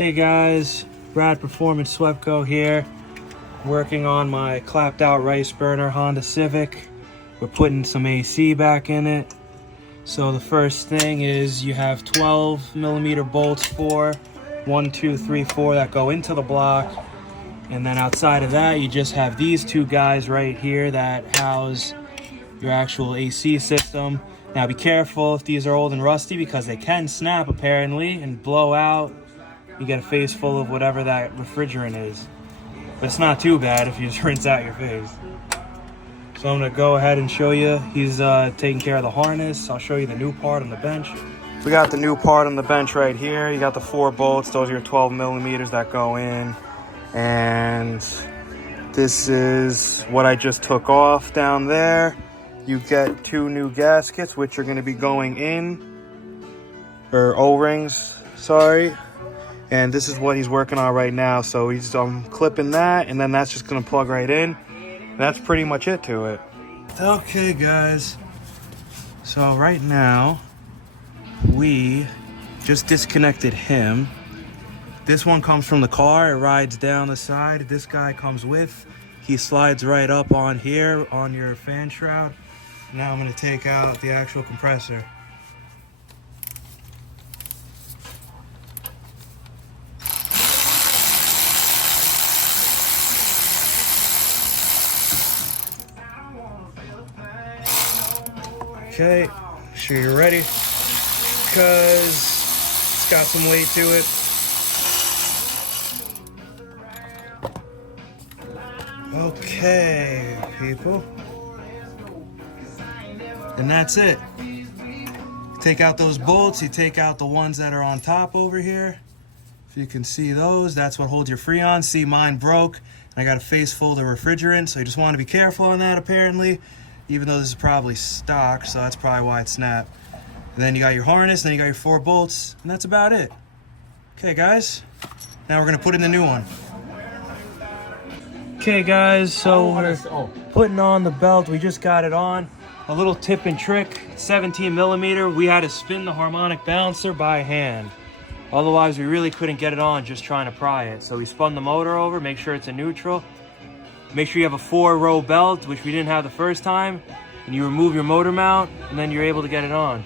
Hey guys, Brad Performance Swepco here, working on my clapped out rice burner Honda Civic. We're putting some AC back in it. So the first thing is you have 12mm bolts, 1, 2, 3, 4 that go into the block. And then outside of that, you just have these two guys right here that house your actual AC system. Now be careful if these are old and rusty because they can snap apparently and blow out. You get a face full of whatever that refrigerant is. But it's not too bad if you just rinse out your face. So I'm gonna go ahead and show you. He's taking care of the harness. I'll show you the new part on the bench. We got the new part on the bench right here. You got the 4 bolts. Those are your 12mm that go in. And this is what I just took off down there. You get 2 new gaskets, which are gonna be going in, or O-rings, sorry. And this is what he's working on right now. So he's clipping that, and then that's just gonna plug right in. That's pretty much it to it. Okay guys, so right now we just disconnected him. This one comes from the car, it rides down the side. This guy comes with, he slides right up on here on your fan shroud. Now I'm gonna take out the actual compressor. Okay, sure you're ready, because it's got some weight to it. Okay, people. And that's it. Take out those bolts, you take out the ones that are on top over here. If you can see those, that's what holds your Freon. See, mine broke, and I got a face full of refrigerant, so you just want to be careful on that apparently. Even though this is probably stock, so that's probably why it snapped. And then you got your harness, then you got your 4 bolts, and that's about it. Okay, guys, now we're gonna put in the new one. Okay, guys, so we're putting on the belt. We just got it on. A little tip and trick, 17mm. We had to spin the harmonic balancer by hand. Otherwise, we really couldn't get it on just trying to pry it. So we spun the motor over, make sure it's in neutral. Make sure you have a 4-row belt, which we didn't have the first time, and you remove your motor mount, and then you're able to get it on.